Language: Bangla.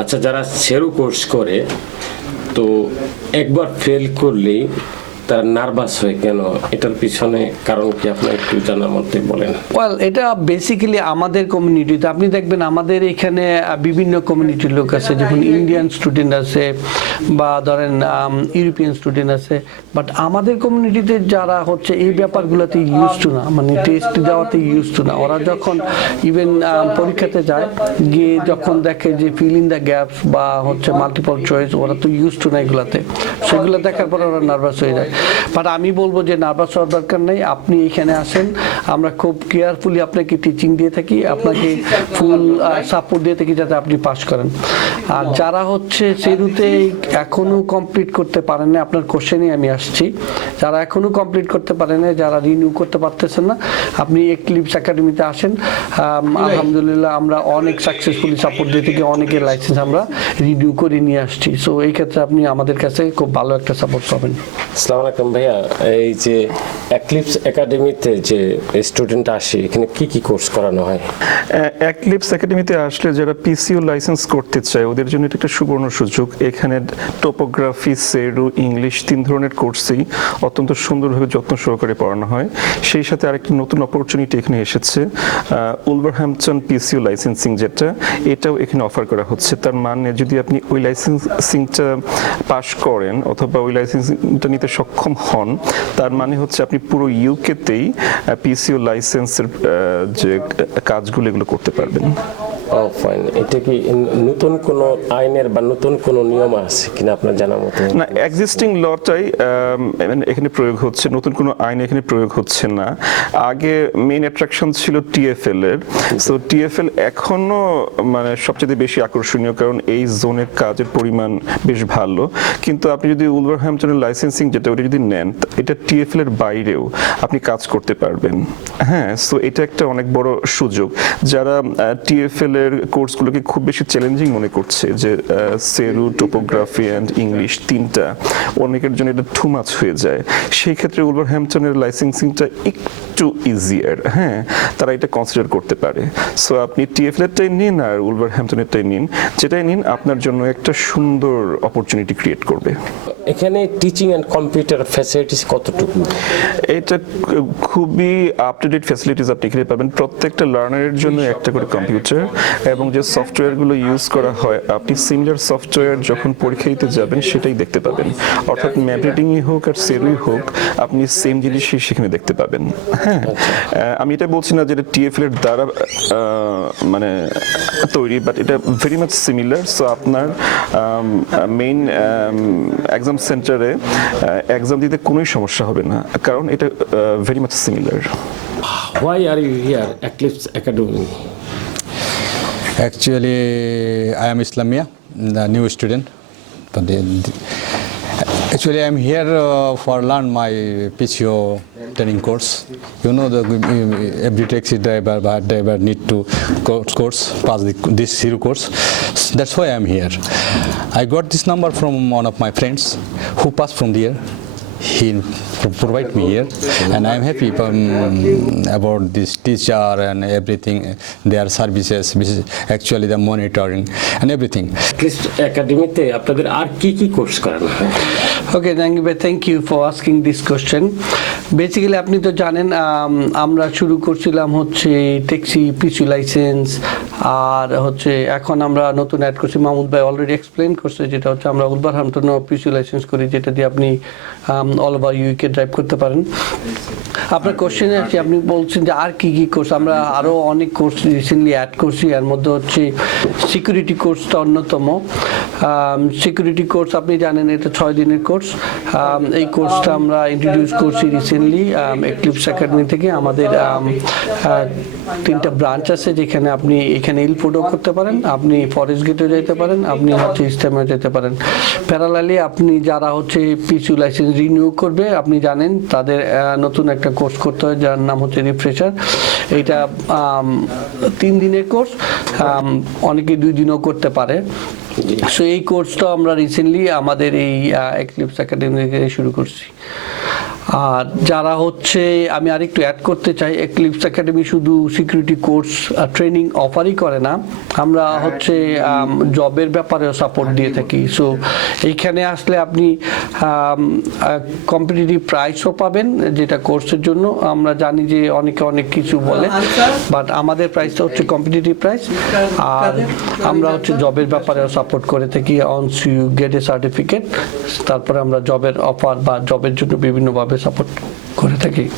আচ্ছা যারা সেরু কোর্স করে তো একবার ফেল করলেই তারা নার্ভাস হয় কেন? এটার পিছনে কারণ কি আপনার একটু জানার মধ্যে বলেন। ওয়েল এটা বেসিক্যালি আমাদের কমিউনিটিতে আপনি দেখবেন আমাদের এখানে বিভিন্ন কমিউনিটির লোক আছে যেমন ইন্ডিয়ান স্টুডেন্ট আছে, বা ধরেন ইউরোপিয়ান স্টুডেন্ট আছে বাট আমাদের কমিউনিটিতে যারা হচ্ছে, এই ব্যাপারগুলোতে ইউজ টু না মানে টেস্ট দেওয়াতে ইউজ টু না। ওরা যখন ইভেন পরীক্ষাতে যায়, গিয়ে যখন দেখে যে ফিল ইন দ্য গ্যাপস বা হচ্ছে মাল্টিপল চয়েস ওরা তো ইউজ টু না এগুলাতে। সেগুলো দেখার পর ওরা নার্ভাস হয়ে যায়। বাট আমি বলব যে নার্ভাস হওয়ার দরকার নেই। আপনি এখানে আসেন। আমরা খুব কেয়ারফুলি আপনাকে টিচিং দিয়ে থাকি। আপনাকে ফুল সাপোর্ট দিয়ে থাকি যাতে আপনি পাশ করেন। আর যারা হচ্ছে সেরুতে এখনও কমপ্লিট করতে পারেন না আপনার কোশ্চেনে আমি আসছি। যারা এখনও কমপ্লিট করতে পারেন না যারা রিনিউ করতে পারতেছেন না আপনি এক্লিপস একাডেমিতে আসেন। আলহামদুলিল্লাহ আমরা অনেক সাকসেসফুলি সাপোর্ট দিয়ে থেকে অনেকের লাইসেন্স আমরা রিনিউ করে নিয়ে আসছি। সো এই ক্ষেত্রে আপনি আমাদের কাছে খুব ভালো একটা সাপোর্ট পাবেন। আসসালামু ভাইয়া, এই যে অ্যাক্লিপস একাডেমিতে যে স্টুডেন্ট আসে, এখানে কি কি কোর্স করানো হয়? অ্যাক্লিপস একাডেমিতে আসলে যারা পিসিও লাইসেন্স করতে চায়, ওদের জন্য এটা একটা সুবর্ণ সুযোগ। এখানে টোপোগ্রাফি সেরু ইংলিশ তিন ধরনের কোর্সেই অত্যন্ত সুন্দরভাবে যত্ন সহকারে পড়ানো হয়। সেই সাথে আরেকটি নতুন অপরচুনিটি এখানে এসেছে উলভারহ্যাম্পটন পিসিও লাইসেন্সিং যেটা, এটাও এখানে অফার করা হচ্ছে। তার মানে যদি আপনি ওই লাইসেন্সিংটা পাশ করেন, অথবা ওই লাইসেন্সিংটা নিতে সক্ষম হন তার মানে হচ্ছে আপনি পুরো ইউকেতেই পিসিও লাইসেন্সের যে কাজগুলো এগুলো করতে পারবেন। কি নতুন কোনো আইনের বা নতুন কোনো নিয়ম আছে কিনা আপনার জানার মতো? না এক্সিস্টিং লটাই এখানে প্রয়োগ হচ্ছে, নতুন কোনো আইন এখানে প্রয়োগ হচ্ছে না। আগে মেইন অ্যাট্রাকশন ছিল টিএফএল এর। সো টিএফএল এখনও মানে সবচেয়ে বেশি আকর্ষণীয়, কারণ এই জোনের কাজের পরিমাণ বেশ ভালো। কিন্তু আপনি যদি উলভারহ্যাম্পটনের লাইসেন্সিং যেটা, ওটা যদি নেন, এটা টিএফএল এর বাইরেও আপনি কাজ করতে পারবেন। হ্যাঁ সো এটা একটা অনেক বড় সুযোগ। যারা টিএফএল এর কোর্সগুলোকে খুব বেশি চ্যালেঞ্জিং মনে করছে যে সেরু টোপোগ্রাফি অ্যান্ড ইংলিশ তিনটা। অনেকের জন্য এটা টু মাছ হয়ে যায়। সেই ক্ষেত্রে উলভার উলভারহ্যাম্পটনের লাইসেন্সিংটা একটু ইজিয়ার হ্যাঁ তারা এটা কনসিডার করতে পারে। সো আপনি টিএফএলটাই নিন আর উলভার উলভারহ্যাম্পটনেরটাই নিন। যেটাই নিন আপনার জন্য একটা সুন্দর অপরচুনিটি ক্রিয়েট করবে। এখানে টিচিং অ্যান্ড কম্পিউটার ফ্যাসিলিটিস কতটুকু? এটা খুবই আপ টু ডেট ফ্যাসিলিটিস আপনি এখানে পাবেন। প্রত্যেকটা লার্নারের জন্য একটা করে কম্পিউটার এবং যে সফটওয়্যারগুলো ইউজ করা হয়, আপনি সিমিলার সফটওয়্যার যখন পরীক্ষা দিতে যাবেন, সেটাই দেখতে পাবেন। অর্থাৎ ম্যাপ হোক আর সেরুই হোক, আপনি সেম জিনিসই সেখানে দেখতে পাবেন। হ্যাঁ। আমি এটা বলছি না যে এটা টিএফএল এর দ্বারা মানে তৈরি বাট এটা ভেরি মাচ সিমিলার সো আপনার মেইন এক্সাম সেন্টারে এক্সাম দিতে কোনোই সমস্যা হবে না, কারণ এটা very much similar why are you here Eclipse Academy Actually, I am Islamia, the new student. Actually, I am here uh, for learn my PCO training course. You know, the uh, every taxi driver, driver need to co- course pass the, this zero course. That's why I am here. I got this number from one of my friends who passed from there. He provide me here, and I am happy um, about this teacher and everything, their services, which is actually the monitoring and everything. Eclipse একাডেমিতে আপনাদের আর কি কি কোর্স করানো হয় okay thank you thank you for asking this question basically আপনি তো জানেন আমরা শুরু করছিলাম হচ্ছে ট্যাক্সি পিসি লাইসেন্স আর হচ্ছে এখন আমরা নতুন অ্যাড করছি। মাহমুদ ভাই অলরেডি এক্সপ্লেন করছে, যেটা হচ্ছে আমরা উলবার হামটন পিসি লাইসেন্স করি, যেটা দিয়ে আপনি অল ওভার ইউকে ড্রাইভ করতে পারেন। আপনার কোশ্চেনে আছে আপনি বলছেন যে আর কি কি কোর্স আমরা আরও অনেক কোর্স রিসেন্টলি অ্যাড করছি। এর মধ্যে হচ্ছে সিকিউরিটি কোর্সটা অন্যতম। সিকিউরিটি কোর্স আপনি জানেন এটা ছয় দিনের কোর্স এই কোর্সটা আমরা ইন্ট্রোডিউস করছি রিসেন্টলি এক্লিপস একাডেমি থেকে। আমাদের তিনটা ব্রাঞ্চ আছে যেখানে আপনি এখানে ইলফোডও করতে পারেন আপনি ফরেস্ট গেটেও যেতে পারেন আপনি হচ্ছে ইস্টেমেও যেতে পারেন। প্যারালালি আপনি যারা হচ্ছে পিসু লাইসেন্স রিনিউ করবে আপনি জানেন তাদের নতুন একটা কোর্স করতে হয় যার নাম হচ্ছে রিফ্রেশার এইটা তিন দিনের কোর্স অনেকে দুই দিনও করতে পারে। সো এই কোর্সটা আমরা রিসেন্টলি আমাদের এই এক্লিপস একাডেমি থেকে শুরু করছি। আর যারা হচ্ছে আমি আরেকটু অ্যাড করতে চাই এক্লিপস একাডেমি শুধু সিকিউরিটি কোর্স ট্রেনিং অফারই করে না। আমরা হচ্ছে জবের ব্যাপারেও সাপোর্ট দিয়ে থাকি। সো এইখানে আসলে আপনি কম্পিটিটিভ প্রাইসও পাবেন যেটা কোর্সের জন্য। আমরা জানি যে অনেকে অনেক কিছু বলে বাট আমাদের প্রাইসটা হচ্ছে কম্পিটিটিভ প্রাইস আর আমরা হচ্ছে জবের ব্যাপারেও সাপোর্ট করে থাকি। Once you get a certificate তারপরে আমরা জবের অফার বা জবের জন্য বিভিন্নভাবে সাপোর্ট করে থাকি।